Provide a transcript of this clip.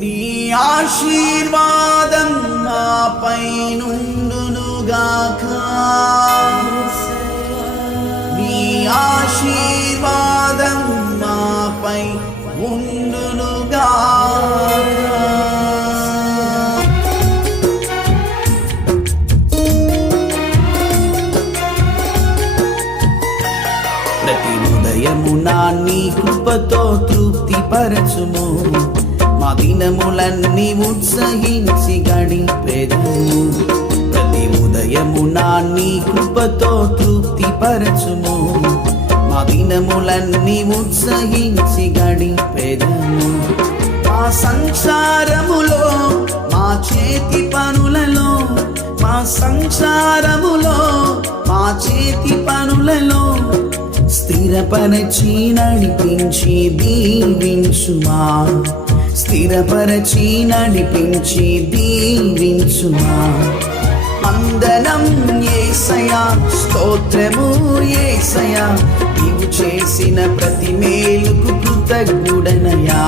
నీ ఆశీర్వాదం మాపై నుండునుగాక, నీ ఆశీర్వాదం మాపై ఉండునుగాక. ప్రతి ఉదయమునా నీ కృపతో తృప్తి పరచుము, మా దినములన్నీ ఉత్సహించి గడిపెదము. ప్రతి ఉదయమునా నీ కృపతో తృప్తి పరచుము, మా దినములన్నీ ఉత్సహించి గడిపెదము. మా సంసారములో మా చేతి పనులలో, మా సంసారములో మా చేతి పనులలో స్థిరపరచి నడిపించి దీవించుమా, స్థిరపరచి నడిపించి దీవించుమా. వందనం యేసయ్యా, స్తోత్రము యేసయ్యా, నీవు చేసిన ప్రతి మేలుకు కృతజ్ఞుడనయ్యా.